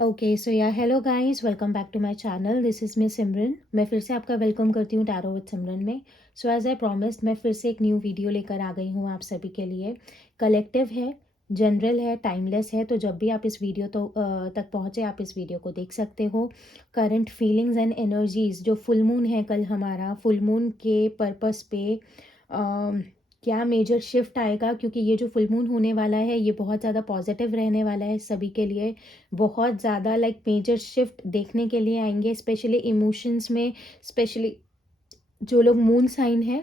Okay so yeah hello guys, welcome back to my channel. This is miss Simran. मैं फिर से आपका welcome करती हूँ टैरो विद सिमरन में। सो एज आई प्रॉमिस्ड, मैं फिर से एक न्यू वीडियो लेकर आ गई हूँ आप सभी के लिए। कलेक्टिव है, जनरल है, टाइमलेस है, तो जब भी आप इस वीडियो तक पहुँचे आप इस वीडियो को देख सकते हो। करंट फीलिंग्स एंड एनर्जीज, जो फुल मून है कल हमारा, फुल मून के पर्पस पे क्या मेजर शिफ्ट आएगा, क्योंकि ये जो फुल मून होने वाला है ये बहुत ज़्यादा पॉजिटिव रहने वाला है सभी के लिए। बहुत ज़्यादा मेजर शिफ्ट देखने के लिए आएंगे, स्पेशली इमोशंस में। स्पेशली जो लोग मून साइन है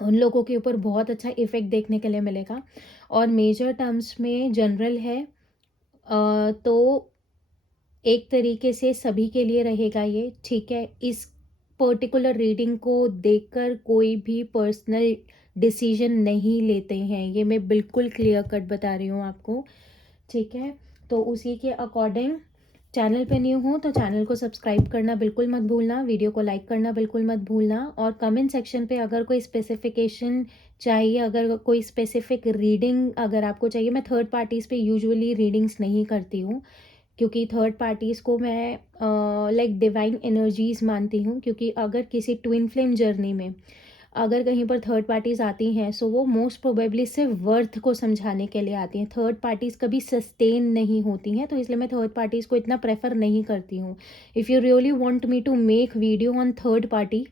उन लोगों के ऊपर बहुत अच्छा इफेक्ट देखने के लिए मिलेगा। और मेजर टर्म्स में जनरल है, तो एक तरीके से सभी के लिए रहेगा ये, ठीक है। इस पर्टिकुलर रीडिंग को देखकर कोई भी पर्सनल डिसीजन नहीं लेते हैं, ये मैं बिल्कुल क्लियर कट बता रही हूँ आपको, ठीक है। तो उसी के अकॉर्डिंग, चैनल पे न्यू हो तो चैनल को सब्सक्राइब करना बिल्कुल मत भूलना, वीडियो को लाइक करना बिल्कुल मत भूलना, और कमेंट सेक्शन पे अगर कोई स्पेसिफिकेशन चाहिए, अगर कोई स्पेसिफिक रीडिंग अगर आपको चाहिए। मैं थर्ड पार्टीज़ पे यूजुअली रीडिंग्स नहीं करती हूँ, क्योंकि थर्ड पार्टीज़ को मैं डिवाइन एनर्जीज मानती हूँ। क्योंकि अगर किसी ट्विन फ्लेम जर्नी में अगर कहीं पर थर्ड पार्टीज़ आती हैं, सो वो मोस्ट प्रोबेबली सिर्फ वर्थ को समझाने के लिए आती हैं। थर्ड पार्टीज़ कभी सस्टेन नहीं होती हैं, तो इसलिए मैं थर्ड पार्टीज़ को इतना प्रेफर नहीं करती हूँ। If you really want me to make video on third party,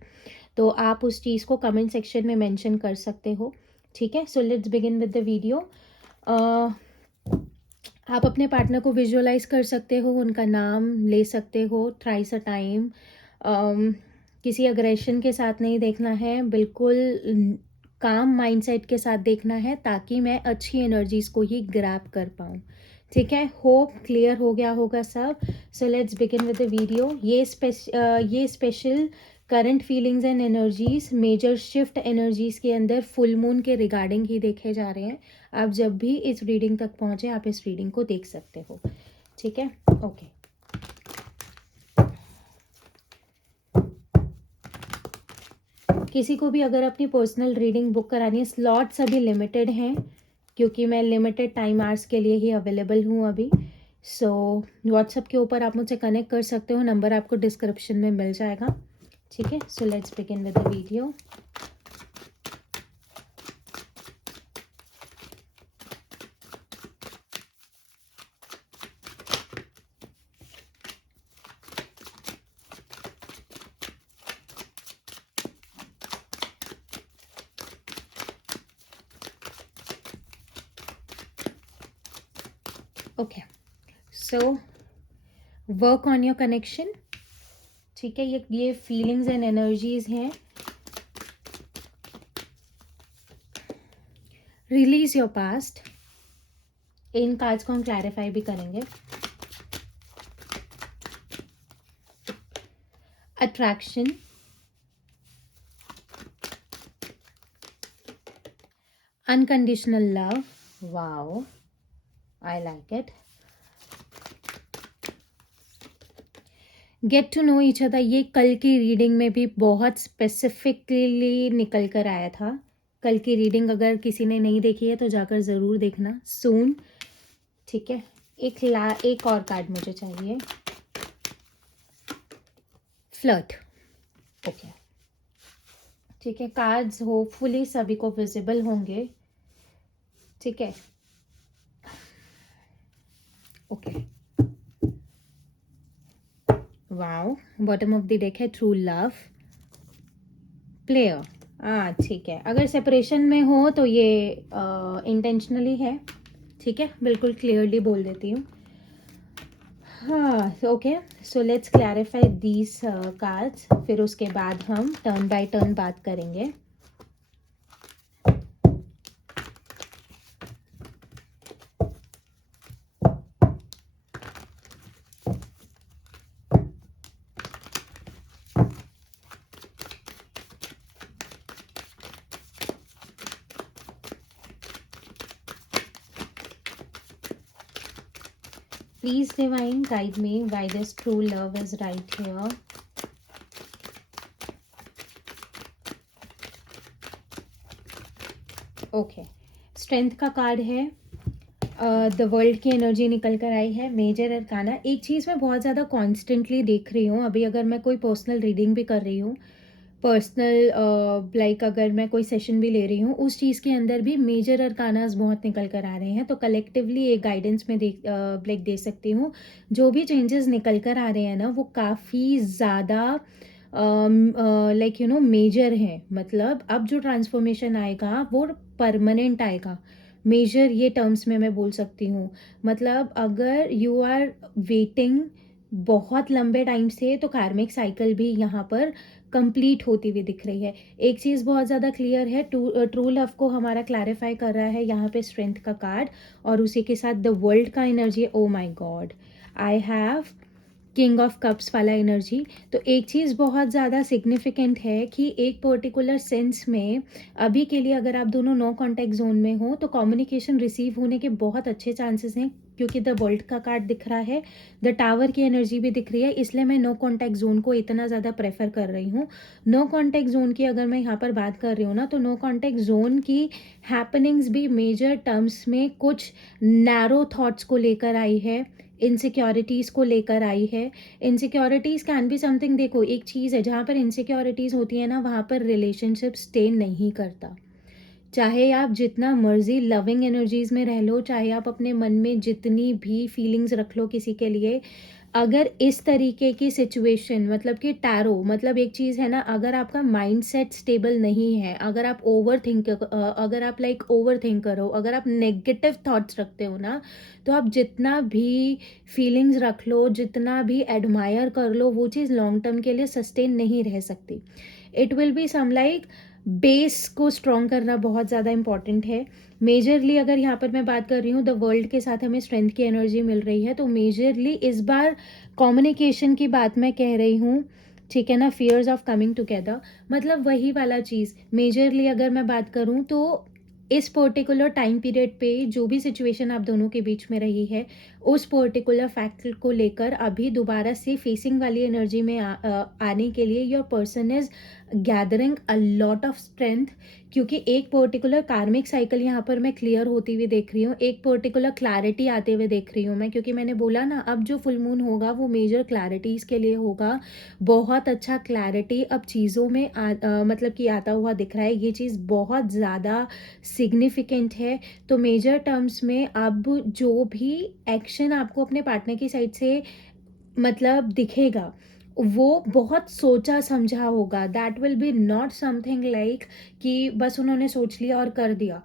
तो आप उस चीज़ को कमेंट सेक्शन में मेंशन कर सकते हो, ठीक है। So let's begin with the video. आप अपने पार्टनर को विजुअलाइज कर सकते हो, उनका नाम ले सकते हो थ्राइस अ टाइम। किसी अग्रेशन के साथ नहीं देखना है, बिल्कुल काम माइंडसेट के साथ देखना है, ताकि मैं अच्छी एनर्जीज को ही ग्रैब कर पाऊँ, ठीक है। होप क्लियर हो गया होगा सब। So let's begin with the video. ये special current feelings and energies, major shift energies के अंदर फुल मून के रिगार्डिंग ही देखे जा रहे हैं। आप जब भी इस रीडिंग तक पहुंचे आप इस रीडिंग को देख सकते हो, ठीक है। ओके, किसी को भी अगर अपनी पर्सनल रीडिंग बुक करानी है, स्लॉट्स अभी लिमिटेड हैं, क्योंकि मैं लिमिटेड टाइम आवर्स के लिए ही अवेलेबल हूँ अभी। सो व्हाट्सएप के ऊपर आप मुझसे कनेक्ट कर सकते हो, नंबर आपको डिस्क्रिप्शन में मिल जाएगा, ठीक है। So let's begin with the video. Okay, so work on your connection, ठीक है। ये फीलिंग्स एंड एनर्जीज हैं। रिलीज योर पास्ट, इन कार्ड्स को हम क्लैरिफाई भी करेंगे। Attraction, unconditional love, wow, I like it. Get to know each other, ये कल की रीडिंग में भी बहुत स्पेसिफिकली निकल कर आया था। कल की रीडिंग अगर किसी ने नहीं देखी है तो जाकर ज़रूर देखना सून, ठीक है। एक और कार्ड मुझे चाहिए, फ्लर्ट, ओके, ठीक है। कार्ड्स होपफुली सभी को विजिबल होंगे, ठीक है, okay. Wow, bottom of the deck है ट्रू लव, प्लेयर, हाँ ठीक है। अगर सेपरेशन में हो तो ये इंटेंशनली है, ठीक है, बिल्कुल क्लियरली बोल देती हूँ। हाँ okay, so let's clarify these cards, फिर उसके बाद हम टर्न बाय टर्न बात करेंगे। Please divine guide me why this true love is right here. Okay, strength का कार्ड है, द वर्ल्ड की एनर्जी निकल कर आई है, मेजर अरकाना। एक चीज़ मैं बहुत ज़्यादा कॉन्स्टेंटली देख रही हूँ अभी, अगर मैं कोई पर्सनल रीडिंग भी कर रही हूँ, पर्सनल लाइक अगर मैं कोई सेशन भी ले रही हूँ, उस चीज़ के अंदर भी मेजर अरकानास बहुत निकल कर आ रहे हैं। तो कलेक्टिवली एक गाइडेंस में लाइक दे सकती हूँ। जो भी चेंजेस निकल कर आ रहे हैं ना, वो काफ़ी ज़्यादा लाइक मेजर हैं। मतलब अब जो ट्रांसफॉर्मेशन आएगा वो परमानेंट आएगा। मेजर ये टर्म्स में मैं बोल सकती हूँ। मतलब अगर यू आर वेटिंग बहुत लंबे टाइम से, तो कार्मिक साइकिल भी यहाँ पर कंप्लीट होती हुई दिख रही है। एक चीज़ बहुत ज़्यादा क्लियर है, ट्रू लव को हमारा क्लैरिफाई कर रहा है यहाँ पे स्ट्रेंथ का कार्ड, और उसी के साथ द वर्ल्ड का energy. Oh my God, I have king of cups वाला एनर्जी। तो एक चीज़ बहुत ज़्यादा सिग्निफिकेंट है कि एक पर्टिकुलर सेंस में अभी के लिए अगर आप दोनों नो कॉन्टैक्ट जोन में हो, तो कम्युनिकेशन रिसीव होने के बहुत अच्छे चांसेस हैं, क्योंकि द वर्ल्ड का कार्ड दिख रहा है, द टावर की एनर्जी भी दिख रही है। इसलिए मैं नो कॉन्टैक्ट जोन को इतना ज़्यादा प्रेफर कर रही हूँ। नो कॉन्टैक्ट जोन की अगर मैं यहाँ पर बात कर रही हूँ ना, तो नो कॉन्टैक्ट जोन की हैपनिंग्स भी मेजर टर्म्स में कुछ नैरो थॉट्स को लेकर आई है, इनसिक्योरिटीज़ को लेकर आई है। इनसिक्योरिटीज़ कैन बी समथिंग, देखो एक चीज़ है जहाँ पर इनसिक्योरिटीज़ होती है ना, वहाँ पर रिलेशनशिप स्टे नहीं करता। चाहे आप जितना मर्जी लविंग एनर्जीज में रह लो, चाहे आप अपने मन में जितनी भी फीलिंग्स रख लो किसी के लिए, अगर इस तरीके की सिचुएशन, मतलब कि टैरो, मतलब एक चीज़ है ना, अगर आपका माइंडसेट स्टेबल नहीं है, अगर आप अगर आप लाइक ओवर थिंकर हो, अगर आप नेगेटिव थॉट्स रखते हो ना, तो आप जितना भी फीलिंग्स रख लो, जितना भी एडमायर कर लो, वो चीज़ लॉन्ग टर्म के लिए सस्टेन नहीं रह सकती। It will be some like base को स्ट्रॉन्ग करना बहुत ज़्यादा इंपॉर्टेंट है। मेजरली अगर यहाँ पर मैं बात कर रही हूँ, द वर्ल्ड के साथ हमें स्ट्रेंथ की एनर्जी मिल रही है, तो मेजरली इस बार कम्युनिकेशन की बात मैं कह रही हूँ, ठीक है ना। फियर्स ऑफ कमिंग टुगेदर, मतलब वही वाला चीज़। मेजरली अगर मैं बात करूँ, तो इस पर्टिकुलर टाइम पीरियड पे जो भी सिचुएशन आप दोनों के बीच में रही है, उस पर्टिकुलर फैक्ट को लेकर अभी दोबारा से फेसिंग वाली एनर्जी में आने के लिए your person is gathering a lot of strength. क्योंकि एक पर्टिकुलर कार्मिक साइकिल यहाँ पर मैं क्लियर होती हुई देख रही हूँ, एक पर्टिकुलर क्लैरिटी आते हुए देख रही हूँ मैं, क्योंकि मैंने बोला ना, अब जो फुल मून होगा वो मेजर क्लैरिटीज़ के लिए होगा। बहुत अच्छा क्लैरिटी अब चीज़ों में मतलब कि आता हुआ दिख रहा है। ये चीज़ बहुत ज़्यादा सिग्निफिकेंट है। तो मेजर टर्म्स में अब जो भी एक्शन आपको अपने पार्टनर की साइड से मतलब दिखेगा, वो बहुत सोचा समझा होगा। That will be not something like कि बस उन्होंने सोच लिया और कर दिया।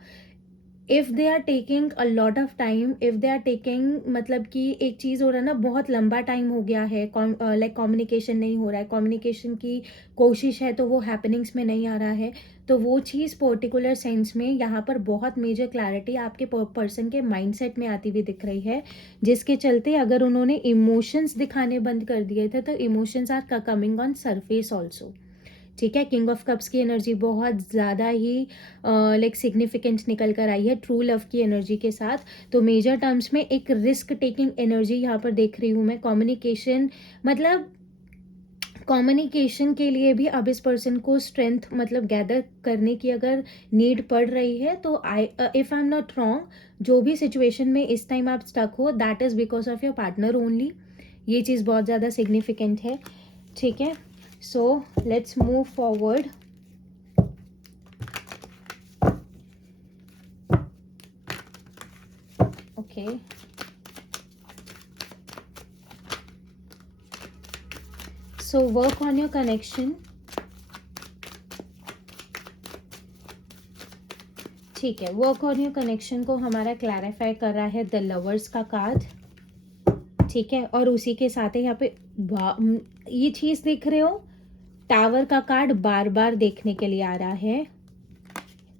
If they are taking a lot of time, if they are taking, मतलब कि एक चीज़ हो रहा है ना, बहुत लंबा टाइम हो गया है, लाइक कम्युनिकेशन नहीं हो रहा है, कम्युनिकेशन की कोशिश है तो वो हैपनिंग्स में नहीं आ रहा है, तो वो चीज़ पर्टिकुलर सेंस में यहाँ पर बहुत मेजर क्लैरिटी आपके पर्सन के माइंडसेट में आती हुई दिख रही है, जिसके चलते अगर उन्होंने इमोशंस दिखाने बंद कर दिए थे, तो emotions are coming on surface also. ठीक है, किंग ऑफ कप्स की एनर्जी बहुत ज़्यादा ही लाइक सिग्निफिकेंट निकल कर आई है ट्रू लव की एनर्जी के साथ। तो मेजर टर्म्स में एक रिस्क टेकिंग एनर्जी यहाँ पर देख रही हूँ मैं। कम्युनिकेशन, मतलब कम्युनिकेशन के लिए भी अब इस पर्सन को स्ट्रेंथ मतलब गैदर करने की अगर नीड पड़ रही है, तो if I am not wrong, जो भी सिचुएशन में इस टाइम आप स्टक हो, that is because of your partner only. ये चीज़ बहुत ज़्यादा सिग्निफिकेंट है, ठीक है। So let's move forward. Okay, so work on your connection. ठीक है, वर्क ऑन योर कनेक्शन को हमारा क्लैरिफाई कर रहा है द लवर्स का कार्ड, ठीक है। और उसी के साथ ही यहाँ पे ये चीज़ देख रहे हो, टावर का कार्ड बार बार देखने के लिए आ रहा है,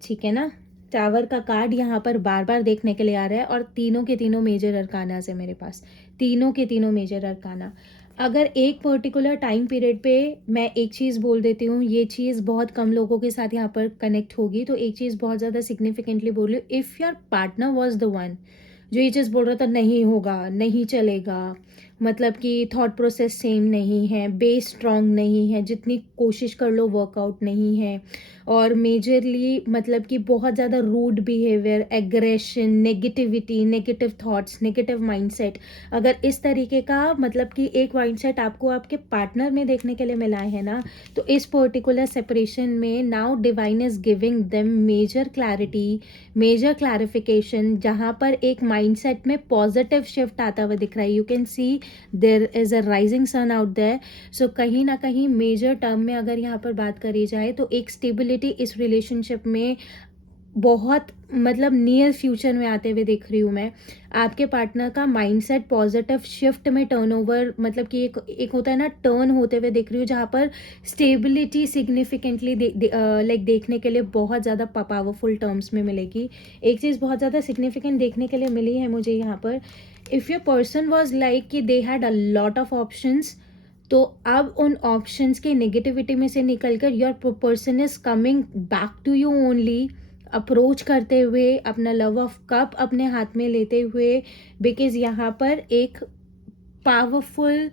ठीक है ना। टावर का कार्ड यहाँ पर बार बार देखने के लिए आ रहा है, और तीनों के तीनों मेजर अरकाना है मेरे पास, तीनों के तीनों मेजर अरकाना। अगर एक पर्टिकुलर टाइम पीरियड पे मैं एक चीज़ बोल देती हूँ, ये चीज़ बहुत कम लोगों के साथ यहाँ पर कनेक्ट होगी, तो एक चीज़ बहुत ज़्यादा सिग्निफिकेंटली बोल रही हूँ, if your partner was the one जो ये चीज़ बोल रहा था नहीं होगा, नहीं चलेगा, मतलब कि थॉट प्रोसेस सेम नहीं है, बेस स्ट्रॉन्ग नहीं है, जितनी कोशिश कर लो वर्कआउट नहीं है, और मेजरली मतलब कि बहुत ज़्यादा rude behaviour, aggression, negativity, negative thoughts, negative mindset, अगर इस तरीके का मतलब कि एक माइंडसेट आपको आपके पार्टनर में देखने के लिए मिला है ना, तो इस पर्टिकुलर सेपरेशन में now divine is giving them major clarity, major clarification, जहाँ पर एक माइंडसेट में पॉजिटिव शिफ्ट आता हुआ दिख रहा है. You can see there is a rising sun out there. So कहीं ना कहीं मेजर टर्म में अगर यहाँ पर बात करी जाए तो एक स्टेबिलिटी इस रिलेशनशिप में बहुत मतलब नियर फ्यूचर में आते हुए देख रही हूँ मैं. आपके पार्टनर का माइंडसेट पॉजिटिव शिफ्ट में टर्नओवर, मतलब कि एक होता है ना, टर्न होते हुए देख रही हूँ, जहाँ पर स्टेबिलिटी सिग्निफिकेंटली लाइक देखने के लिए बहुत ज़्यादा पावरफुल टर्म्स में मिलेगी. एक चीज़ बहुत ज़्यादा सिग्निफिकेंट देखने के लिए मिली है मुझे यहाँ पर. If your person was like कि they had a lot of options, तो अब उन ऑप्शंस के नेगेटिविटी में से निकलकर your person is coming back to you only, approach करते हुए, अपना लव ऑफ कप अपने हाथ में लेते हुए, बिकॉज यहाँ पर एक पावरफुल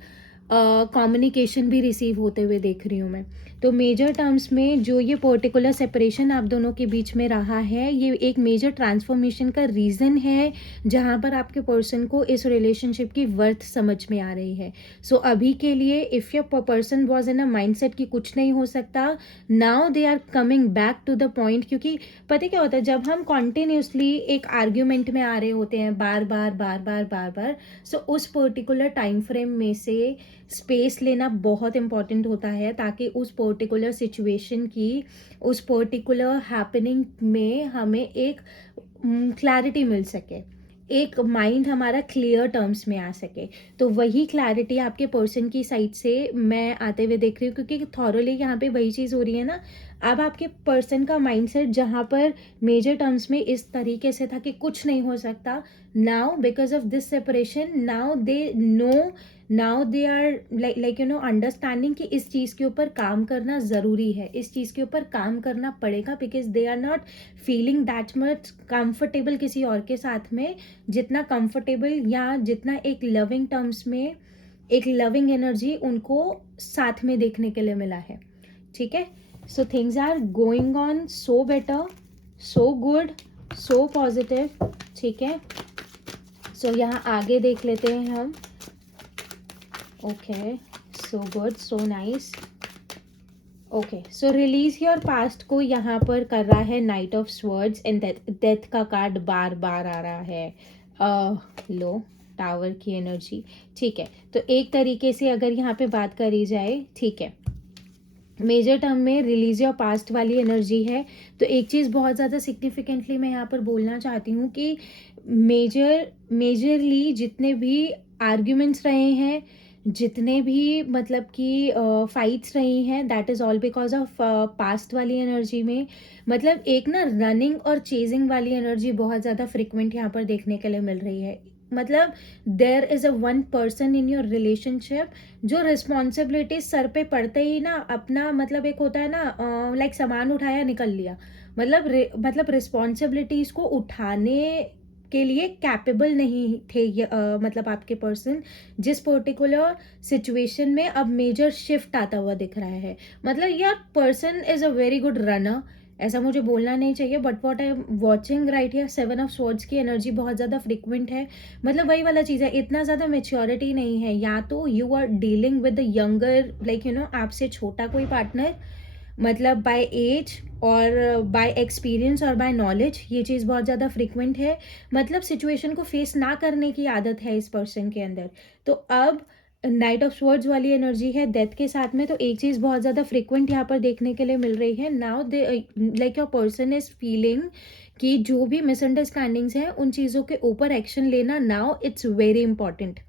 कम्युनिकेशन भी रिसीव होते हुए देख रही हूँ मैं. तो मेजर टर्म्स में जो ये पर्टिकुलर सेपरेशन आप दोनों के बीच में रहा है, ये एक मेजर ट्रांसफॉर्मेशन का रीज़न है, जहाँ पर आपके पर्सन को इस रिलेशनशिप की वर्थ समझ में आ रही है. सो अभी के लिए if your person was in a mindset कि कुछ नहीं हो सकता, now they are coming back to the point. क्योंकि पता क्या होता है, जब हम कॉन्टिन्यूसली एक आर्ग्यूमेंट में आ रहे होते हैं बार बार बार बार बार बार, सो उस पर्टिकुलर टाइम फ्रेम में से स्पेस लेना बहुत इंपॉर्टेंट होता है, ताकि उस पर्टिकुलर सिचुएशन की, उस पर्टिकुलर हैपनिंग में हमें एक क्लैरिटी मिल सके, एक माइंड हमारा क्लियर टर्म्स में आ सके. तो वही क्लैरिटी आपके पर्सन की साइड से मैं आते हुए देख रही हूँ, क्योंकि थॉरली यहाँ पे वही चीज़ हो रही है ना. अब आपके पर्सन का माइंडसेट जहाँ पर मेजर टर्म्स में इस तरीके से था कि कुछ नहीं हो सकता, now because of this separation now they know, now they are like understanding कि इस चीज़ के ऊपर काम करना ज़रूरी है, इस चीज़ के ऊपर काम करना पड़ेगा, because they are not feeling that much comfortable किसी और के साथ में, जितना कंफर्टेबल या जितना एक लविंग टर्म्स में एक लविंग एनर्जी उनको साथ में देखने के लिए मिला है. ठीक है. So things are going on so better, so good, so positive. ठीक है. सो यहाँ आगे देख लेते हैं हम. Okay, so good, so nice. Okay, so release your past को यहाँ पर कर रहा है knight of swords and death का कार्ड बार बार आ रहा है. लो टावर की एनर्जी. ठीक है. तो एक तरीके से अगर यहाँ पे बात करी जाए, ठीक है, मेजर टर्म में रिलीज योर पास्ट वाली एनर्जी है. तो एक चीज़ बहुत ज़्यादा सिग्निफिकेंटली मैं यहाँ पर बोलना चाहती हूँ कि मेजरली जितने भी आर्ग्यूमेंट्स रहे हैं, जितने भी मतलब कि फाइट्स रही हैं, that is all because of past वाली एनर्जी में. मतलब एक ना रनिंग और चेजिंग वाली एनर्जी बहुत ज़्यादा फ्रिक्वेंट यहाँ पर देखने के लिए मिल रही है. मतलब there is a one person in your relationship जो रिस्पॉन्सिबिलिटी सर पे पड़ते ही ना अपना, मतलब एक होता है ना लाइक सामान उठाया निकल लिया, मतलब रिस्पॉन्सिबिलिटीज़ को उठाने के लिए कैपेबल नहीं थे ये, मतलब आपके पर्सन, जिस पर्टिकुलर सिचुएशन में अब मेजर शिफ्ट आता हुआ दिख रहा है. मतलब your person is a very good runner, ऐसा मुझे बोलना नहीं चाहिए, but what I am watching right here, 7 of swords की एनर्जी बहुत ज़्यादा फ्रिक्वेंट है. मतलब वही वाला चीज़ है, इतना ज़्यादा मेच्योरिटी नहीं है, या तो you are dealing with the younger, like आपसे छोटा कोई पार्टनर, मतलब बाय एज और बाय एक्सपीरियंस और बाय नॉलेज, ये चीज़ बहुत ज़्यादा फ्रिक्वेंट है. मतलब सिचुएशन को फेस ना करने की आदत है इस पर्सन के अंदर. तो अब नाइट ऑफ स्वर्ड्स वाली एनर्जी है डेथ के साथ में, तो एक चीज़ बहुत ज़्यादा फ्रिक्वेंट यहाँ पर देखने के लिए मिल रही है. Now they like your person is feeling कि जो भी मिसअंडरस्टैंडिंग्स हैं उन चीज़ों के ऊपर एक्शन लेना नाउ इट्स वेरी इंपॉर्टेंट.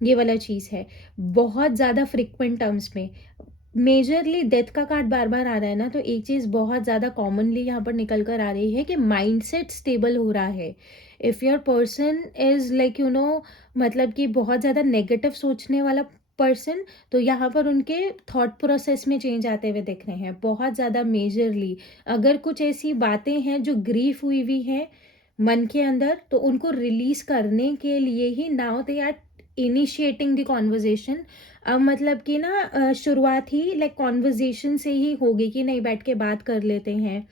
ये वाला चीज़ है बहुत ज़्यादा फ्रिक्वेंट टर्म्स में. मेजरली डेथ का कार्ड बार बार आ रहा है ना, तो एक चीज़ बहुत ज़्यादा कॉमनली यहाँ पर निकल कर आ रही है कि माइंडसेट स्टेबल हो रहा है. If your person is like मतलब कि बहुत ज़्यादा नेगेटिव सोचने वाला पर्सन, तो यहाँ पर उनके थॉट प्रोसेस में चेंज आते हुए दिख रहे हैं बहुत ज़्यादा मेजरली. अगर कुछ ऐसी बातें हैं जो ग्रीफ हुई हुई हैं मन के अंदर, तो उनको रिलीज करने के लिए ही now they are initiating the conversation. अब मतलब कि ना शुरुआत ही लाइक कॉन्वर्जेशन से ही होगी कि नहीं बैठ के बात कर लेते हैं,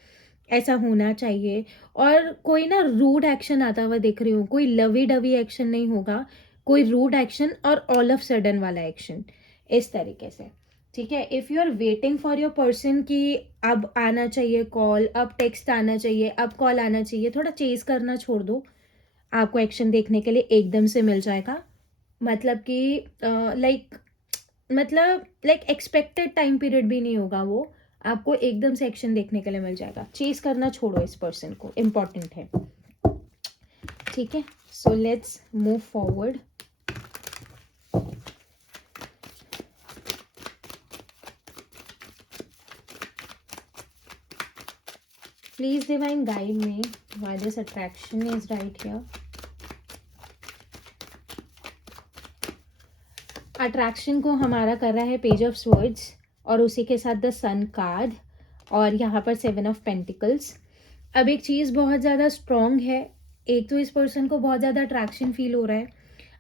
ऐसा होना चाहिए। और कोई ना रूड एक्शन आता हुआ दिख रही हूँ, कोई लवी डवी एक्शन नहीं होगा, कोई रूड एक्शन और ऑल ऑफ सडन वाला एक्शन, इस तरीके से। ठीक है, if you are waiting for your person कि अब आना चाहिए कॉल, अब टेक्स्ट आना चाहिए, अब कॉल आना चाहिए, थोड़ा चेज करना छोड़ दो, आपको एक्शन देखने के लिए एकदम से मिल जाएगा। मतलब कि लाइक एक्सपेक्टेड टाइम पीरियड भी नहीं होगा वो, आपको एकदम से एक्शन देखने के लिए मिल जाएगा। चेज करना छोड़ो इस पर्सन को, इम्पॉर्टेंट है। ठीक है, so let's move forward. Please divine guide me why this attraction is right here. Attraction को हमारा कर रहा है पेज ऑफ स्वर्ड्स और उसी के साथ द सन कार्ड और यहाँ पर 7 ऑफ पेंटिकल्स। अब एक चीज़ बहुत ज़्यादा स्ट्रॉन्ग है, एक तो इस पर्सन को बहुत ज़्यादा अट्रैक्शन फील हो रहा है।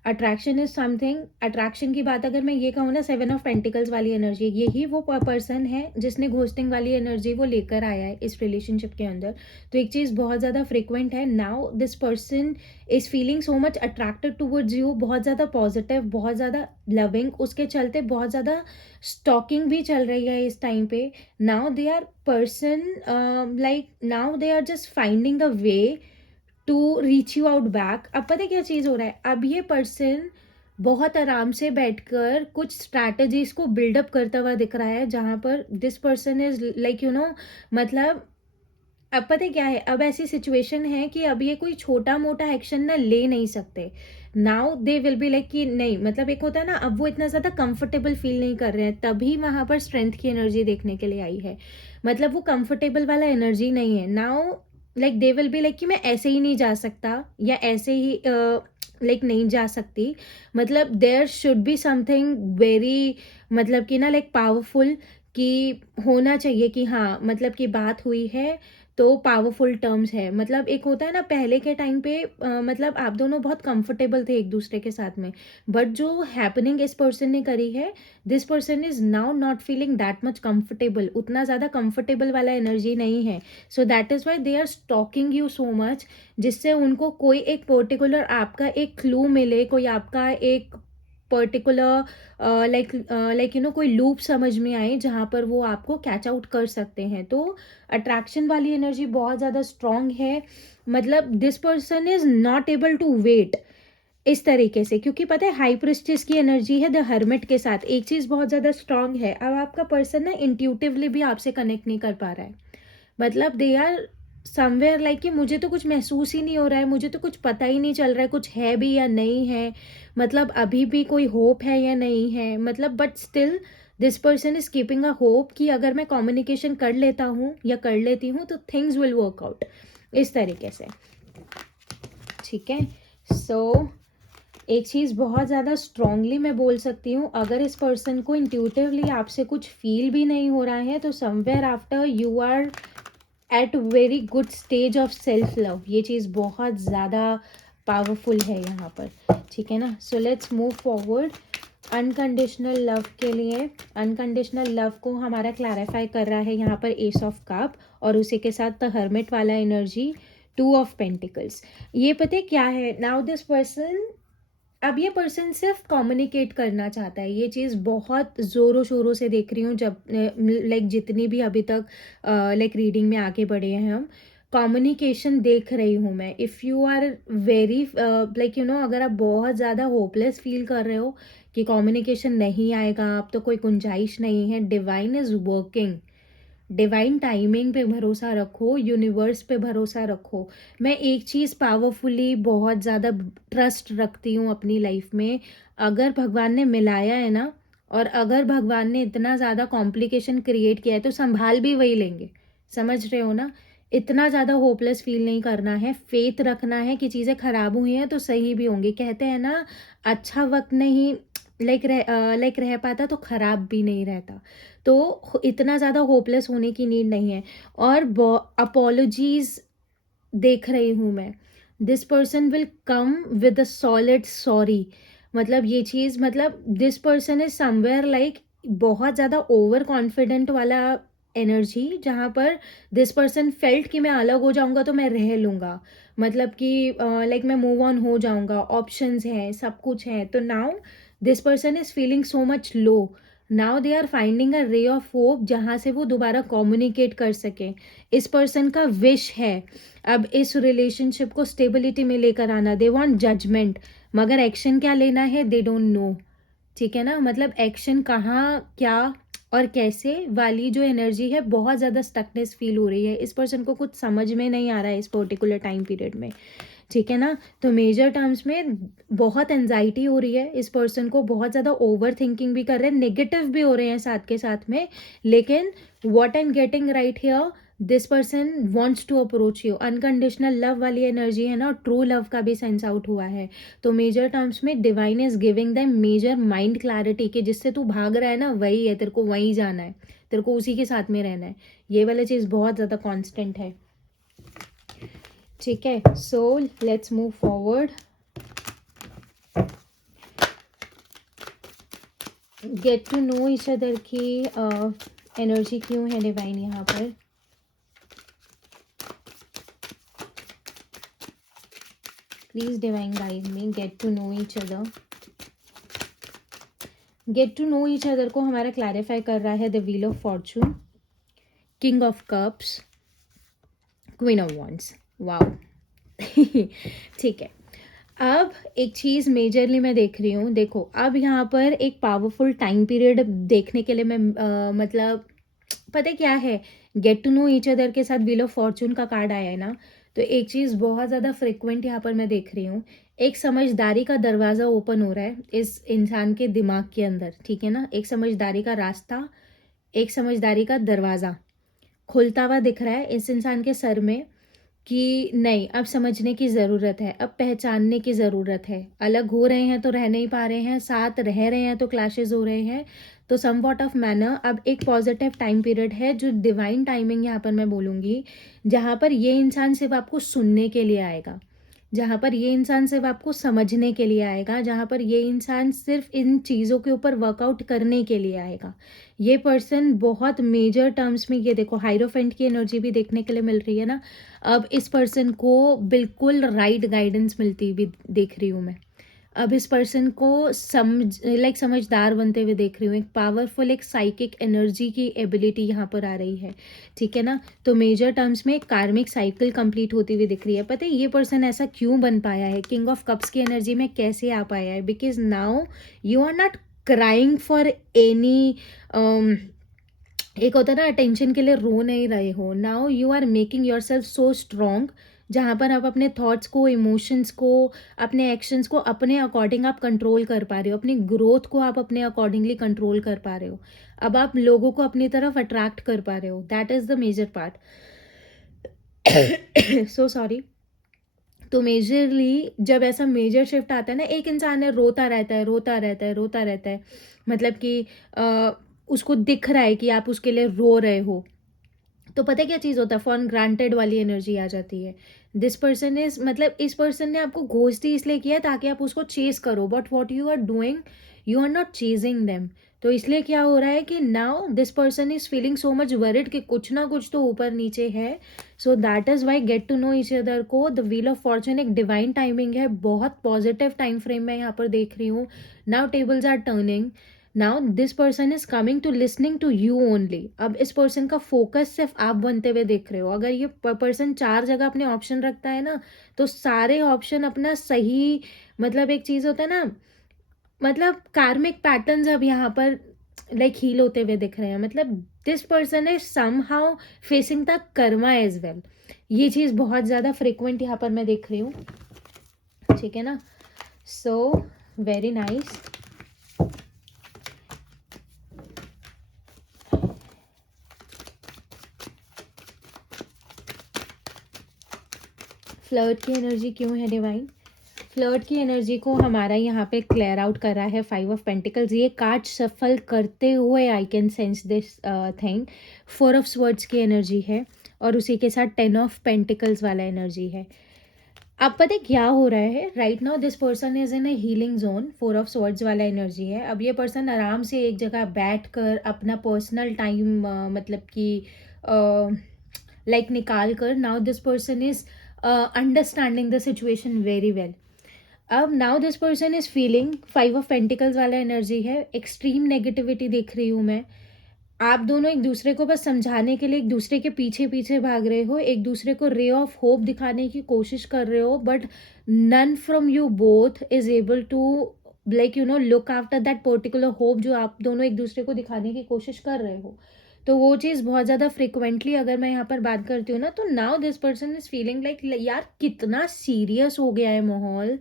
अट्रैक्शन इज समथिंग, अट्रैक्शन की बात अगर मैं ये कहूँ ना, 7 ऑफ पेंटिकल्स वाली एनर्जी, यही वो पर्सन है जिसने घोस्टिंग वाली एनर्जी वो लेकर आया है इस रिलेशनशिप के अंदर। तो एक चीज़ बहुत ज़्यादा फ्रिक्वेंट है, now this person is feeling so much attracted towards you, बहुत ज़्यादा पॉजिटिव, बहुत ज़्यादा लविंग, उसके चलते बहुत ज़्यादा स्टॉकिंग भी चल रही है इस टाइम पे। Now they are person like now they are just finding a way to reach you out back. अब पता है क्या चीज़ हो रहा है, अब ये पर्सन बहुत आराम से बैठकर कुछ स्ट्रैटेजीज को बिल्डअप करता हुआ दिख रहा है, जहाँ पर दिस पर्सन इज लाइक मतलब अब पता है क्या है, अब ऐसी सिचुएशन है कि अब ये कोई छोटा मोटा एक्शन ना ले नहीं सकते। Now they will be like कि नहीं, मतलब एक होता है ना, अब वो इतना ज़्यादा कंफर्टेबल फील नहीं कर रहे हैं, तभी वहाँ पर स्ट्रेंथ की एनर्जी देखने के लिए आई है। मतलब वो कंफर्टेबल वाला एनर्जी नहीं है now, like they will be like कि मैं ऐसे ही नहीं जा सकता या ऐसे ही लाइक नहीं जा सकती। मतलब there should be something very, मतलब कि ना लाइक पावरफुल, कि होना चाहिए कि हाँ मतलब कि बात हुई है तो पावरफुल टर्म्स है। मतलब एक होता है ना, पहले के टाइम पे मतलब आप दोनों बहुत कंफर्टेबल थे एक दूसरे के साथ में, बट जो हैपनिंग इस पर्सन ने करी है, this person is now not feeling that much comfortable, उतना ज़्यादा कंफर्टेबल वाला एनर्जी नहीं है। So that is why they are stalking you so much, जिससे उनको कोई एक पर्टिकुलर आपका एक क्लू मिले, कोई आपका एक पर्टिकुलर कोई लूप समझ में आए जहाँ पर वो आपको कैच आउट कर सकते हैं। तो अट्रैक्शन वाली एनर्जी बहुत ज़्यादा स्ट्रॉन्ग है। मतलब this person is not able to wait इस तरीके से, क्योंकि पता है हाई प्रिस्टेस की एनर्जी है द हर्मिट के साथ। एक चीज़ बहुत ज़्यादा स्ट्रॉन्ग है, अब आपका पर्सन ना इंट्यूटिवली भी आपसे कनेक्ट नहीं कर पा रहा है। मतलब दे आर समवेयर लाइक कि मुझे तो कुछ महसूस ही नहीं हो रहा है, मुझे तो कुछ पता ही नहीं चल रहा है कुछ है भी या नहीं है, मतलब अभी भी कोई होप है या नहीं है। मतलब but still this person is keeping a hope कि अगर मैं कम्युनिकेशन कर लेता हूँ या कर लेती हूँ तो थिंग्स विल वर्क आउट, इस तरीके से। ठीक है, सो एक चीज़ बहुत ज़्यादा स्ट्रांगली मैं बोल सकती हूँ, अगर इस पर्सन को इंट्यूटिवली आपसे कुछ फील भी नहीं हो रहा है तो somewhere after you are at very good stage of self love, ये चीज़ बहुत ज़्यादा पावरफुल है यहाँ पर। ठीक है ना, सो let's move forward. Unconditional love के लिए, अनकंडीशनल लव को हमारा क्लैरिफाई कर रहा है यहाँ पर एस ऑफ कप और उसी के साथ द हर्मिट वाला एनर्जी 2 ऑफ पेंटिकल्स। ये पता है क्या है, नाउ दिस पर्सन, अब ये पर्सन सिर्फ कम्युनिकेट करना चाहता है, ये चीज़ बहुत ज़ोरों शोरों से देख रही हूँ जब लाइक जितनी भी अभी तक लाइक रीडिंग में आगे बढ़े हैं हम, कम्युनिकेशन देख रही हूँ मैं। If you are very like अगर आप बहुत ज़्यादा होपलेस फील कर रहे हो कि कम्युनिकेशन नहीं आएगा, अब तो कोई गुंजाइश नहीं है, divine is working, divine timing पे भरोसा रखो, यूनिवर्स पे भरोसा रखो। मैं एक चीज़ पावरफुली बहुत ज़्यादा ट्रस्ट रखती हूँ अपनी लाइफ में, अगर भगवान ने मिलाया है ना, और अगर भगवान ने इतना ज़्यादा कॉम्प्लिकेशन क्रिएट किया है तो संभाल भी वही लेंगे। समझ रहे हो ना, इतना ज़्यादा होपलेस फील नहीं करना है, फेथ रखना है कि चीज़ें ख़राब हुई हैं तो सही भी होंगी। कहते हैं ना, अच्छा वक्त नहीं लाइक रह पाता तो ख़राब भी नहीं रहता। तो इतना ज़्यादा होपलेस होने की नीड नहीं है। और अपॉलॉजीज देख रही हूँ मैं, this person will come with a solid sorry. मतलब ये चीज़, मतलब this person is somewhere like बहुत ज़्यादा ओवर कॉन्फिडेंट वाला एनर्जी, जहाँ पर दिस पर्सन फेल्ट कि मैं अलग हो जाऊंगा तो मैं रह लूँगा, मतलब कि लाइक मैं मूव ऑन हो जाऊंगा, ऑप्शंस हैं, सब कुछ है। तो now this person is feeling so much low, now they are finding a ray of hope जहाँ से वो दोबारा कम्युनिकेट कर सके। इस पर्सन का विश है अब इस रिलेशनशिप को स्टेबिलिटी में लेकर आना, दे वांट जजमेंट, मगर एक्शन क्या लेना है दे डोंट नो। ठीक है ना, मतलब एक्शन कहाँ, क्या और कैसे वाली जो एनर्जी है, बहुत ज़्यादा स्टकनेस फील हो रही है। इस पर्सन को कुछ समझ में नहीं आ रहा है इस पर्टिकुलर टाइम पीरियड में। ठीक है ना, तो मेजर टर्म्स में बहुत एनजाइटी हो रही है इस पर्सन को, बहुत ज़्यादा ओवर थिंकिंग भी कर रहे हैं, नेगेटिव भी हो रहे हैं साथ के साथ में। लेकिन what I am getting right here, this person wants to approach you, unconditional love वाली एनर्जी है ना, ट्रू लव का भी सेंस आउट हुआ है। तो मेजर टर्म्स में divine is giving them major mind clarity कि जिससे तू भाग रहा है ना वही है, तेरे को वहीं जाना है, तेरे को उसी के साथ में रहना है। ये वाला चीज़ बहुत ज़्यादा कॉन्स्टेंट है। ठीक है, so let's move forward. Get to know each other की एनर्जी क्यों है डिवाइन यहाँ पर। Please divine guide me, get to know each other. Get to know each other को हमारा क्लैरिफाई कर रहा है the wheel of fortune, king of cups, queen of wands. Wow ठीक है, अब एक चीज़ मेजरली मैं देख रही हूँ, देखो अब यहाँ पर एक पावरफुल टाइम पीरियड देखने के लिए मैं मतलब पता है क्या है, get to know each other के साथ व्हील ऑफ फॉर्चून का कार्ड आया है ना, तो एक चीज़ बहुत ज़्यादा फ्रिक्वेंट यहाँ पर मैं देख रही हूँ, एक समझदारी का दरवाज़ा ओपन हो रहा है इस इंसान के दिमाग के अंदर। ठीक है ना, एक समझदारी का रास्ता, एक समझदारी का दरवाज़ा खुलता हुआ दिख रहा है इस इंसान के सर में कि नहीं, अब समझने की ज़रूरत है, अब पहचानने की ज़रूरत है। अलग हो रहे हैं तो रह नहीं पा रहे हैं, साथ रह रहे हैं तो क्लैशेस हो रहे हैं। तो सम वॉट ऑफ मैनर अब एक पॉजिटिव टाइम पीरियड है, जो डिवाइन टाइमिंग यहाँ पर मैं बोलूँगी, जहाँ पर ये इंसान सिर्फ आपको सुनने के लिए आएगा, जहाँ पर ये इंसान सिर्फ आपको समझने के लिए आएगा, जहाँ पर ये इंसान सिर्फ इन चीज़ों के ऊपर वर्कआउट करने के लिए आएगा। ये पर्सन बहुत मेजर टर्म्स में, ये देखो हाइरोफेंट की एनर्जी भी देखने के लिए मिल रही है ना, अब इस पर्सन को बिल्कुल राइट गाइडेंस मिलती हुई देख रही हूँ मैं। अब इस पर्सन को समझदार बनते हुए देख रही हूँ, एक पावरफुल, एक साइकिक एनर्जी की एबिलिटी यहाँ पर आ रही है। ठीक है ना, तो मेजर टर्म्स में कार्मिक साइकिल कंप्लीट होती हुई दिख रही है। पता है ये पर्सन ऐसा क्यों बन पाया है, किंग ऑफ कप्स की एनर्जी में कैसे आ पाया है, because now you are not crying for any, एक होता है ना अटेंशन के लिए रो नहीं रहे हो, now you are making yourself so strong, जहाँ पर आप अपने थॉट्स को, इमोशंस को, अपने एक्शंस को अपने अकॉर्डिंग आप कंट्रोल कर पा रहे हो, अपनी ग्रोथ को आप अपने अकॉर्डिंगली कंट्रोल कर पा रहे हो, अब आप लोगों को अपनी तरफ अट्रैक्ट कर पा रहे हो, that is the major part. So sorry. तो मेजरली जब ऐसा मेजर शिफ्ट आता है ना, एक इंसान है रोता रहता है, रोता रहता है, रोता रहता है, मतलब कि उसको दिख रहा है कि आप उसके लिए रो रहे हो, तो पता है क्या चीज़ होता है, फॉर ग्रांटेड वाली एनर्जी आ जाती है। दिस पर्सन इज, मतलब इस पर्सन ने आपको घोस्टी इसलिए किया ताकि आप उसको चेस करो, but what you are doing, you are not chasing them. तो इसलिए क्या हो रहा है कि now this person is feeling so much worried कि कुछ ना कुछ तो ऊपर नीचे है। So that is why get to know each other को द व्हील ऑफ फॉर्चून एक डिवाइन टाइमिंग है, बहुत पॉजिटिव टाइम फ्रेम में यहाँ पर देख रही हूँ। Now tables are turning, now this person is coming to listening to you only. अब इस पर्सन का फोकस सिर्फ आप बनते हुए देख रहे हो। अगर ये पर्सन 4 जगह अपने ऑप्शन रखता है ना, तो सारे ऑप्शन अपना सही, मतलब एक चीज होता है ना, मतलब कार्मिक पैटर्न्स अब यहाँ पर लाइक हील होते हुए दिख रहे हैं, मतलब this person is somehow facing the karma as well. ये चीज बहुत ज्यादा फ्रिक्वेंट यहाँ पर मैं देख रही हूँ। ठीक है ना, सो वेरी नाइस। फ्लर्ट की एनर्जी क्यों है डिवाइन। फ्लर्ट की एनर्जी को हमारा यहाँ पे क्लियर आउट कर रहा है 5 ऑफ पेंटिकल्स, ये कार्ड सफल करते हुए I can sense this thing. 4 of swords की एनर्जी है और उसी के साथ 10 ऑफ पेंटिकल्स वाला एनर्जी है। अब पता है क्या हो रहा है right now, this person is in A healing zone, 4 of swords वाला एनर्जी है। अब ये पर्सन आराम से एक जगह बैठ कर अपना पर्सनल टाइम मतलब कि लाइक निकाल कर, now this person is understanding the situation very well. अब now this person is feeling 5 of pentacles वाला एनर्जी है, एक्सट्रीम नेगेटिविटी देख रही हूँ मैं। आप दोनों एक दूसरे को बस समझाने के लिए एक दूसरे के पीछे पीछे भाग रहे हो, एक दूसरे को रे ऑफ होप दिखाने की कोशिश कर रहे हो, but none from you both is able to look after that particular hope जो आप दोनों एक दूसरे को दिखाने की कोशिश कर रहे हो। तो वो चीज़ बहुत ज़्यादा फ्रिक्वेंटली अगर मैं यहाँ पर बात करती हूँ ना, तो now this person is feeling like यार कितना सीरियस हो गया है माहौल,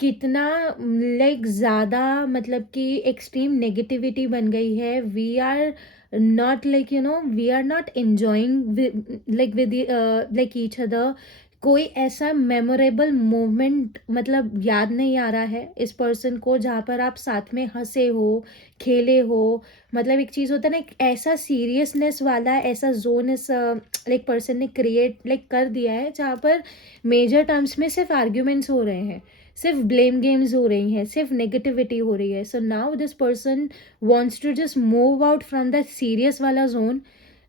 कितना ज़्यादा मतलब कि एक्सट्रीम नेगेटिविटी बन गई है। We are not we are not enjoying with each other. कोई ऐसा मेमोरेबल मोमेंट मतलब याद नहीं आ रहा है इस पर्सन को जहाँ पर आप साथ में हंसे हो, खेले हो। मतलब एक चीज़ होता है ना, एक ऐसा सीरियसनेस वाला ऐसा जोन इस पर्सन ने क्रिएट कर दिया है जहाँ पर मेजर टर्म्स में सिर्फ आर्ग्यूमेंट्स हो रहे हैं, सिर्फ ब्लेम गेम्स हो रही हैं, सिर्फ नेगेटिविटी हो रही है। So now this person wants to just move out from that serious वाला जोन,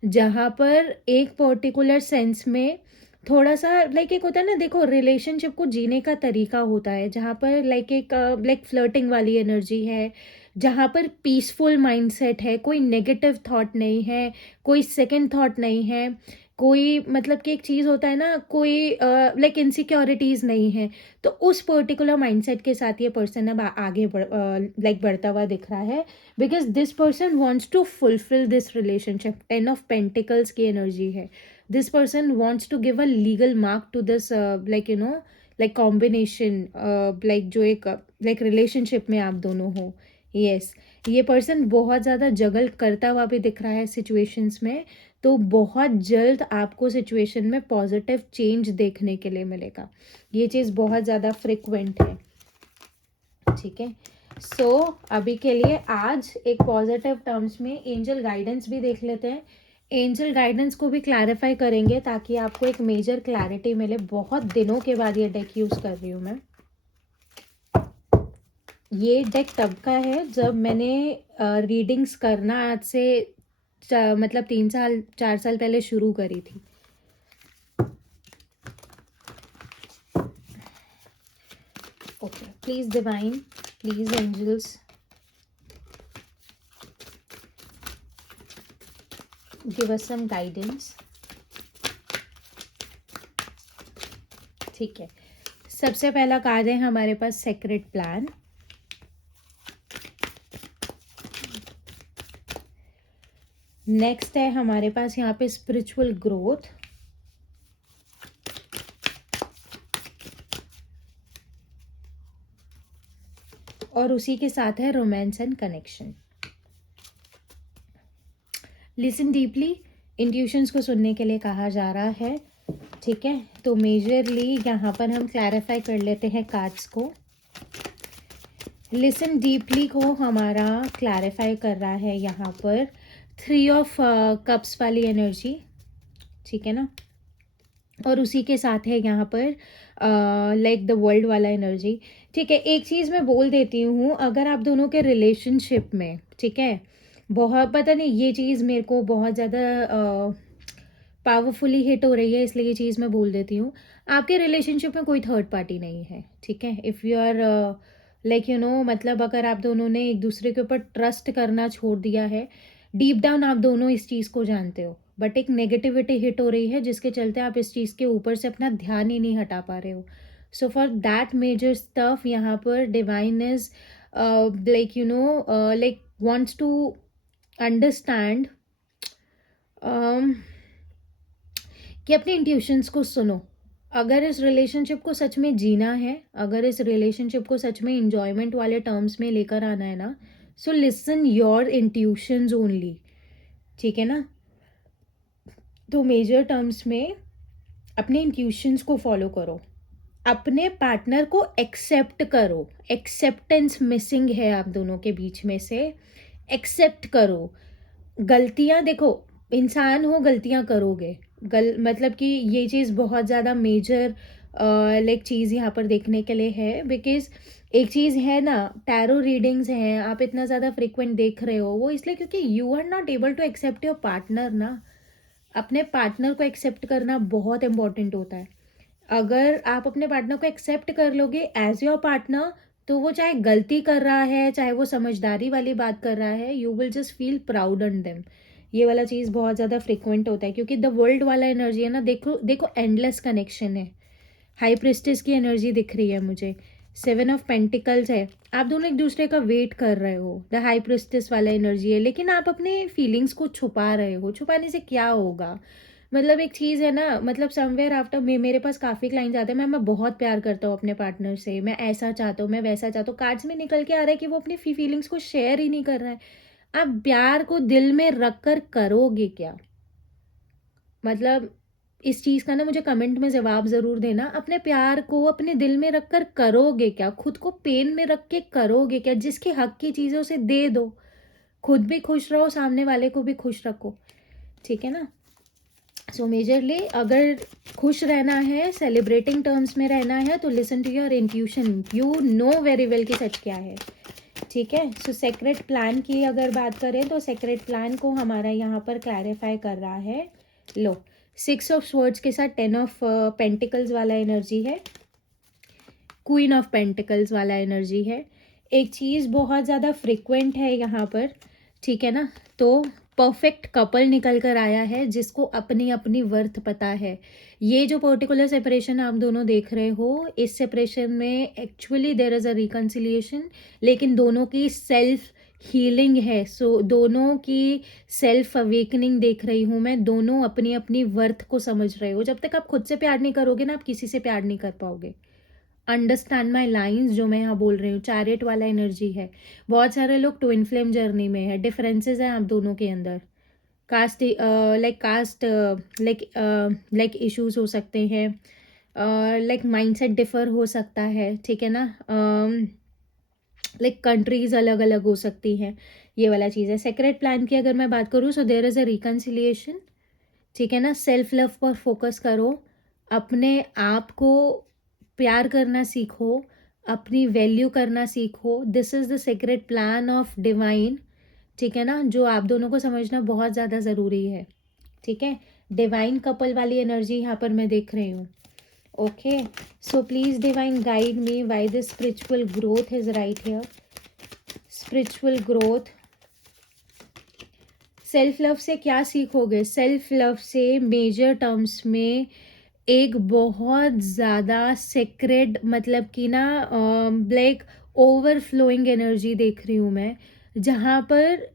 जहाँ पर एक पर्टिकुलर सेंस में थोड़ा सा एक होता है ना, देखो रिलेशनशिप को जीने का तरीका होता है, जहाँ पर फ्लर्टिंग वाली एनर्जी है, जहाँ पर पीसफुल माइंडसेट है, कोई नेगेटिव थॉट नहीं है, कोई सेकंड थॉट नहीं है, कोई मतलब कि एक चीज़ होता है ना, कोई इनसिक्योरिटीज़ नहीं है। तो उस पर्टिकुलर माइंडसेट के साथ ये पर्सन अब आगे बढ़ता हुआ दिख रहा है, because this person wants to fulfil this relationship. 10 of pentacles की एनर्जी है। This person wants to give a legal mark to this combination, जो एक रिलेशनशिप में आप दोनों हो। यस, ये पर्सन बहुत ज़्यादा जगल करता हुआ भी दिख रहा है सिचुएशंस में। तो बहुत जल्द आपको सिचुएशन में पॉजिटिव चेंज देखने के लिए मिलेगा। ये चीज़ बहुत ज़्यादा फ्रिक्वेंट है, ठीक है। सो अभी के लिए आज एक पॉजिटिव टर्म्स में एंजल गाइडेंस भी देख लेते हैं। एंजल गाइडेंस को भी क्लैरिफाई करेंगे ताकि आपको एक मेजर क्लैरिटी मिले। बहुत दिनों के बाद ये डेक यूज़ कर रही हूँ मैं। ये डेक तब का है जब मैंने रीडिंग्स करना आज से मतलब 3 साल 4 साल पहले शुरू करी थी। Okay, please divine, please angels, give us some guidance. ठीक है, सबसे पहला कार्ड है हमारे पास सेक्रेट प्लान। नेक्स्ट है हमारे पास यहाँ पे स्पिरिचुअल ग्रोथ। और उसी के साथ है romance and connection. Listen deeply, intuitions को सुनने के लिए कहा जा रहा है, ठीक है। तो मेजरली यहाँ पर हम क्लैरिफाई कर लेते हैं कार्ड्स को। लिसन डीपली को हमारा क्लैरिफाई कर रहा है यहाँ पर 3 ऑफ कप्स वाली एनर्जी, ठीक है ना। और उसी के साथ है यहाँ पर द वर्ल्ड वाला एनर्जी, ठीक है। एक चीज़ मैं बोल देती हूँ, अगर आप दोनों के रिलेशनशिप में, ठीक है, बहुत पता नहीं ये चीज़ मेरे को बहुत ज़्यादा पावरफुली हिट हो रही है, इसलिए ये चीज़ मैं बोल देती हूँ। आपके रिलेशनशिप में कोई थर्ड पार्टी नहीं है, ठीक है। इफ़ यू आर मतलब अगर आप दोनों ने एक दूसरे के ऊपर ट्रस्ट करना छोड़ दिया है, डीप डाउन आप दोनों इस चीज़ को जानते हो, बट एक नेगेटिविटी हिट हो रही है जिसके चलते आप इस चीज़ के ऊपर से अपना ध्यान ही नहीं हटा पा रहे हो। So for that major stuff यहाँ पर divine is wants to understand कि अपने इंट्यूशंस को सुनो। अगर इस रिलेशनशिप को सच में जीना है, अगर इस रिलेशनशिप को सच में इंजॉयमेंट वाले टर्म्स में लेकर आना है ना, so listen your intuitions only, ठीक है ना। तो मेजर टर्म्स में अपने इंट्यूशंस को फॉलो करो, अपने पार्टनर को एक्सेप्ट करो। एक्सेप्टेंस मिसिंग है आप दोनों के बीच में से, एक्सेप्ट करो। गलतियां देखो, इंसान हो, गलतियां करोगे, मतलब कि ये चीज़ बहुत ज़्यादा मेजर लाइक चीज़ यहाँ पर देखने के लिए है। बिकॉज़ एक चीज़ है ना, टैरो रीडिंग्स हैं, आप इतना ज़्यादा फ्रीक्वेंट देख रहे हो, वो इसलिए क्योंकि you are not able to accept your partner ना। अपने पार्टनर को एक्सेप्ट करना बहुत इंपॉर्टेंट होता है। अगर आप अपने पार्टनर को एक्सेप्ट कर लोगे एज योर पार्टनर, तो वो चाहे गलती कर रहा है, चाहे वो समझदारी वाली बात कर रहा है, you will just feel proud on them. ये वाला चीज़ बहुत ज़्यादा फ्रिक्वेंट होता है क्योंकि द वर्ल्ड वाला एनर्जी है ना, देखो देखो एंडलेस कनेक्शन है। हाई प्रिस्टेस की एनर्जी दिख रही है मुझे, 7 ऑफ पेंटिकल्स है। आप दोनों एक दूसरे का वेट कर रहे हो, द हाई प्रिस्टेस वाला एनर्जी है, लेकिन आप अपने फीलिंग्स को छुपा रहे हो। छुपाने से क्या होगा? मतलब एक चीज़ है ना, मतलब समवेयर आफ्टर मेरे पास काफ़ी क्लाइंट्स आते हैं, मैं बहुत प्यार करता हूँ अपने पार्टनर से, मैं ऐसा चाहता हूँ, मैं वैसा चाहता हूँ। कार्ड्स में निकल के आ रहा है कि वो अपनी फीलिंग्स को शेयर ही नहीं कर रहा है। आप प्यार को दिल में रख कर करोगे क्या? मतलब इस चीज़ का ना मुझे कमेंट में जवाब ज़रूर देना। अपने प्यार को अपने दिल में रख कर करोगे क्या? खुद को पेन में रख के करोगे क्या? जिसके हक की चीज़ें उसे दे दो। खुद भी खुश रहो, सामने वाले को भी खुश रखो। ठीक है ना? सो मेजरली अगर खुश रहना है, सेलिब्रेटिंग टर्म्स में रहना है, तो listen to your intuition. You know very well कि सच क्या है। ठीक है। सो सेक्रेट प्लान की अगर बात करें तो सेक्रेट प्लान को हमारा यहाँ पर क्लैरिफाई कर रहा है। लो, 6 ऑफ स्वर्ड्स के साथ 10 ऑफ पेंटिकल्स वाला एनर्जी है, क्वीन ऑफ पेंटिकल्स वाला एनर्जी है। एक चीज़ बहुत ज़्यादा फ्रिक्वेंट है यहाँ पर, ठीक है ना, तो परफेक्ट कपल निकल कर आया है जिसको अपनी अपनी वर्थ पता है। ये जो पर्टिकुलर सेपरेशन आप दोनों देख रहे हो, इस सेपरेशन में actually there is a reconciliation, लेकिन दोनों की सेल्फ हीलिंग है। सो दोनों की सेल्फ अवेकनिंग देख रही हूँ मैं। दोनों अपनी अपनी वर्थ को समझ रहे हो। जब तक आप खुद से प्यार नहीं करोगे ना, आप किसी से प्यार नहीं कर पाओगे। अंडरस्टैंड माई लाइन्स जो मैं यहाँ बोल रही हूँ, चैरियट वाला एनर्जी है। बहुत सारे लोग ट्विन फ्लेम जर्नी में है, डिफरेंसेस हैं आप दोनों के अंदर। कास्ट लाइक इश्यूज हो सकते हैं, लाइक माइंडसेट डिफर हो सकता है, ठीक है ना, लाइक कंट्रीज अलग अलग हो सकती हैं। ये वाला चीज़ है। सेक्रेट प्लान की अगर मैं बात करूँ, so there is a reconciliation, ठीक है ना। सेल्फ लव पर फोकस करो, अपने आप को प्यार करना सीखो, अपनी वैल्यू करना सीखो। This is the secret plan of divine, ठीक है ना, जो आप दोनों को समझना बहुत ज़्यादा ज़रूरी है। ठीक है। डिवाइन कपल वाली एनर्जी यहाँ पर मैं देख रही हूँ। Okay, so please divine guide me why this spiritual growth is right here. Spiritual growth, self love से क्या सीखोगे? सेल्फ लव से मेजर टर्म्स में एक बहुत ज़्यादा सेक्रेड, मतलब कि ना लाइक ओवरफ्लोइंग एनर्जी देख रही हूँ मैं, जहाँ पर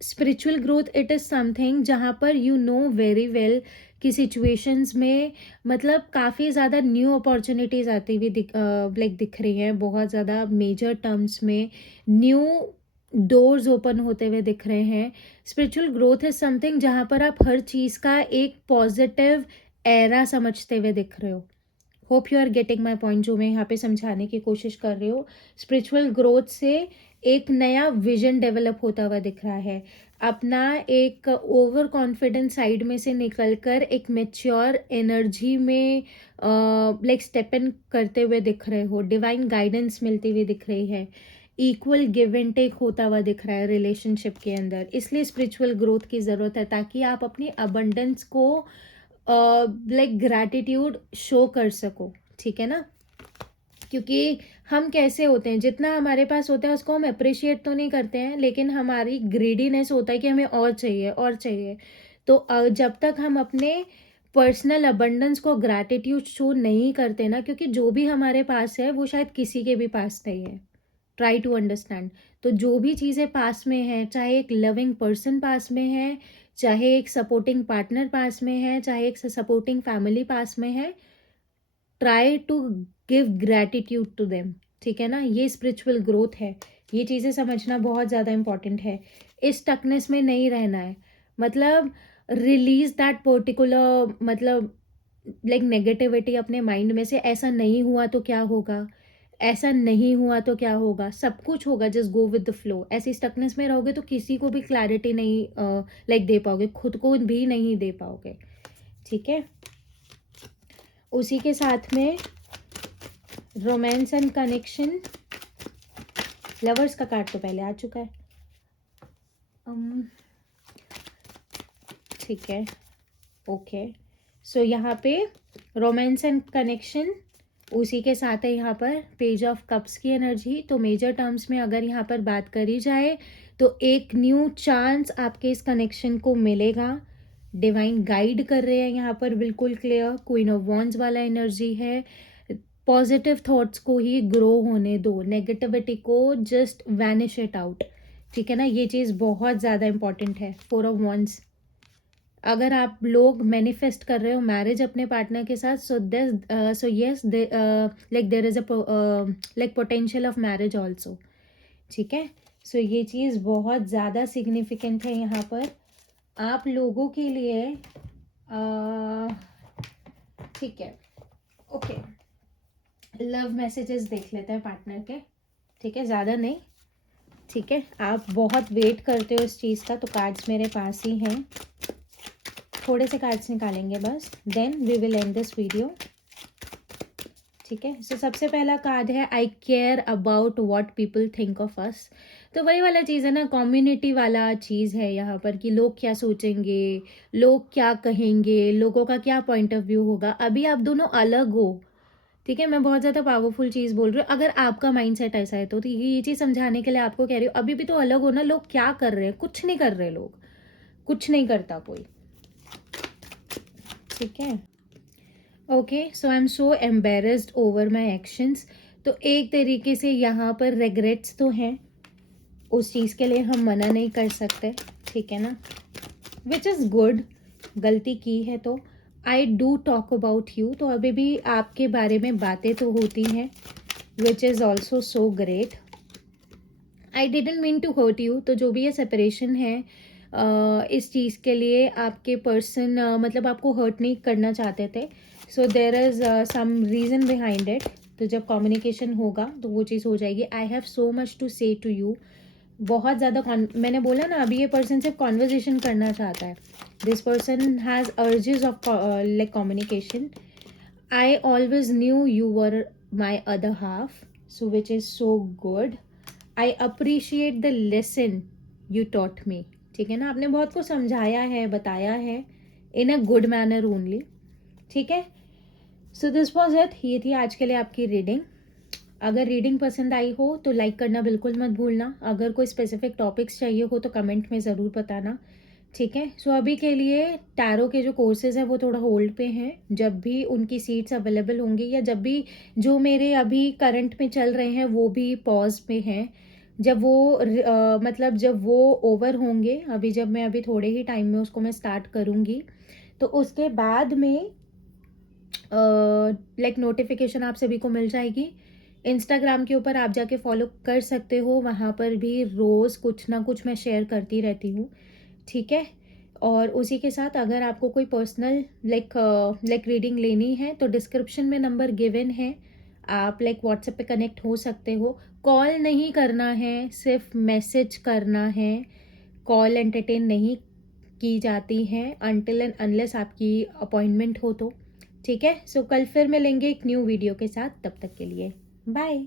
spiritual growth it is something जहाँ पर यू नो वेरी वेल कि सिचुएशंस में मतलब काफ़ी ज़्यादा न्यू अपॉर्चुनिटीज़ आती हुई दिख रही हैं। बहुत ज़्यादा मेजर टर्म्स में न्यू डोर्स ओपन होते हुए दिख रहे हैं। स्पिरिचुअल ग्रोथ इज समथिंग जहाँ पर आप हर चीज़ का एक पॉजिटिव एरा समझते हुए दिख रहे हो। Hope you are getting my point, जो मैं यहाँ पे समझाने की कोशिश कर रही हूँ। स्पिरिचुअल ग्रोथ से एक नया विजन डेवलप होता हुआ दिख रहा है। अपना एक ओवर कॉन्फिडेंस साइड में से निकलकर एक मेच्योर एनर्जी में लाइक स्टेप इन करते हुए दिख रहे हो। डिवाइन गाइडेंस मिलती हुई दिख रही है। इक्वल गिव एंड टेक होता हुआ दिख रहा है रिलेशनशिप के अंदर। इसलिए स्पिरिचुअल ग्रोथ की ज़रूरत है, ताकि आप अपनी अबंडेंस को लाइक ग्रैटिट्यूड शो कर सको, ठीक है ना। क्योंकि हम कैसे होते हैं, जितना हमारे पास होता है उसको हम अप्रिशिएट तो नहीं करते हैं, लेकिन हमारी ग्रीडीनेस होता है कि हमें और चाहिए और चाहिए। तो जब तक हम अपने पर्सनल अबंडेंस को ग्रैटिट्यूड शो नहीं करते ना, क्योंकि जो भी हमारे पास है वो शायद किसी के भी पास नहीं है। Try to understand. तो जो भी चीज़ें पास में हैं, चाहे एक लविंग पर्सन पास में है, चाहे एक सपोर्टिंग पार्टनर पास में है, चाहे एक सपोर्टिंग फैमिली पास में है, try to give gratitude to them, ठीक है ना। ये स्पिरिचुअल ग्रोथ है। ये चीज़ें समझना बहुत ज़्यादा इंपॉर्टेंट है। इस टकनेस में नहीं रहना है, मतलब रिलीज दैट पर्टिकुलर, मतलब लाइक नेगेटिविटी अपने माइंड में से। ऐसा नहीं हुआ तो क्या होगा, ऐसा नहीं हुआ तो क्या होगा, सब कुछ होगा, just go with the flow. ऐसी स्टकनेस में रहोगे तो किसी को भी क्लैरिटी नहीं लाइक दे पाओगे, खुद को भी नहीं दे पाओगे, ठीक है। उसी के साथ में रोमांस एंड कनेक्शन, लवर्स का कार्ड तो पहले आ चुका है, ठीक है, ओके। सो यहाँ पे रोमांस एंड कनेक्शन, उसी के साथ है यहाँ पर पेज ऑफ कप्स की एनर्जी। तो मेजर टर्म्स में अगर यहाँ पर बात करी जाए तो एक न्यू चांस आपके इस कनेक्शन को मिलेगा। डिवाइन गाइड कर रहे हैं यहाँ पर, बिल्कुल क्लियर। क्वीन ऑफ वॉन्ड्स वाला एनर्जी है। पॉजिटिव थॉट्स को ही ग्रो होने दो, नेगेटिविटी को जस्ट वैनिश इट आउट, ठीक है ना। ये चीज़ बहुत ज़्यादा इंपॉर्टेंट है। 4 ऑफ वॉन्ड्स, अगर आप लोग मैनिफेस्ट कर रहे हो मैरिज अपने पार्टनर के साथ, so yes like there is a like potential of marriage also, ठीक है। सो ये चीज़ बहुत ज़्यादा सिग्निफिकेंट है यहाँ पर आप लोगों के लिए, ठीक है, ओके। लव मैसेजेस देख लेते हैं पार्टनर के, ठीक है, ज़्यादा नहीं, ठीक है। आप बहुत वेट करते हो इस चीज़ का, तो कार्ड्स मेरे पास ही हैं, थोड़े से कार्ड्स निकालेंगे बस, then we will end this video, ठीक है। सो सबसे पहला कार्ड है I care about what people think of us. तो वही वाला चीज़ है ना, कम्युनिटी वाला चीज़ है यहाँ पर कि लोग क्या सोचेंगे, लोग क्या कहेंगे, लोगों का क्या पॉइंट ऑफ व्यू होगा। अभी आप दोनों अलग हो, ठीक है, मैं बहुत ज़्यादा पावरफुल चीज़ बोल रही हूँ। अगर आपका माइंडसेट ऐसा है तो ये चीज़ समझाने के लिए आपको कह रही हूँ, अभी भी तो अलग हो ना। लोग क्या कर रहे हैं, कुछ नहीं कर रहे लोग, कुछ नहीं करता कोई, ठीक है। Okay, so I am so embarrassed over my actions. तो एक तरीके से यहाँ पर रेग्रेट्स तो हैं, उस चीज़ के लिए हम मना नहीं कर सकते, ठीक है ना, विच इज़ गुड। गलती की है तो I do talk about you, तो अभी भी आपके बारे में बातें तो होती हैं, which is also so great. I didn't mean to hurt you, तो जो भी ये सेपरेशन है इस चीज़ के लिए आपके पर्सन मतलब आपको हर्ट नहीं करना चाहते थे। So there is some reason behind it. तो जब कम्युनिकेशन होगा तो वो चीज़ हो जाएगी। I have so much to say to you, बहुत ज़्यादा मैंने बोला ना, अभी ये पर्सन सिर्फ कॉन्वर्जेशन करना चाहता है। This person has urges of like communication. I always new you were my other half, so which is so good. I appreciate the lesson you taught me, ठीक है ना, आपने बहुत कुछ समझाया है, बताया है, इन अ गुड मैनर ओनली, ठीक है। सो दिस वॉज इट, ये थी आज के लिए आपकी रीडिंग। अगर रीडिंग पसंद आई हो तो लाइक करना बिल्कुल मत भूलना। अगर कोई स्पेसिफिक टॉपिक्स चाहिए हो तो कमेंट में ज़रूर बताना, ठीक है। सो अभी के लिए टैरो के जो कोर्सेज हैं वो थोड़ा होल्ड पे हैं। जब भी उनकी सीट्स अवेलेबल होंगी या जब भी जो मेरे अभी करंट में चल रहे हैं वो भी पॉज पे हैं, जब वो मतलब जब वो ओवर होंगे, अभी जब मैं अभी थोड़े ही टाइम में उसको मैं स्टार्ट करूँगी, तो उसके बाद में लाइक नोटिफिकेशन आप सभी को मिल जाएगी। इंस्टाग्राम के ऊपर आप जाके फॉलो कर सकते हो, वहाँ पर भी रोज़ कुछ ना कुछ मैं शेयर करती रहती हूँ, ठीक है। और उसी के साथ अगर आपको कोई पर्सनल लाइक रीडिंग लेनी है तो डिस्क्रिप्शन में नंबर गिवन है, आप लाइक व्हाट्सएप पे कनेक्ट हो सकते हो। कॉल नहीं करना है, सिर्फ मैसेज करना है। कॉल एंटरटेन नहीं की जाती हैं अनटिल एंड अनलेस आपकी अपॉइंटमेंट हो तो, ठीक है। सो कल फिर मिलेंगे एक न्यू वीडियो के साथ, तब तक के लिए बाय।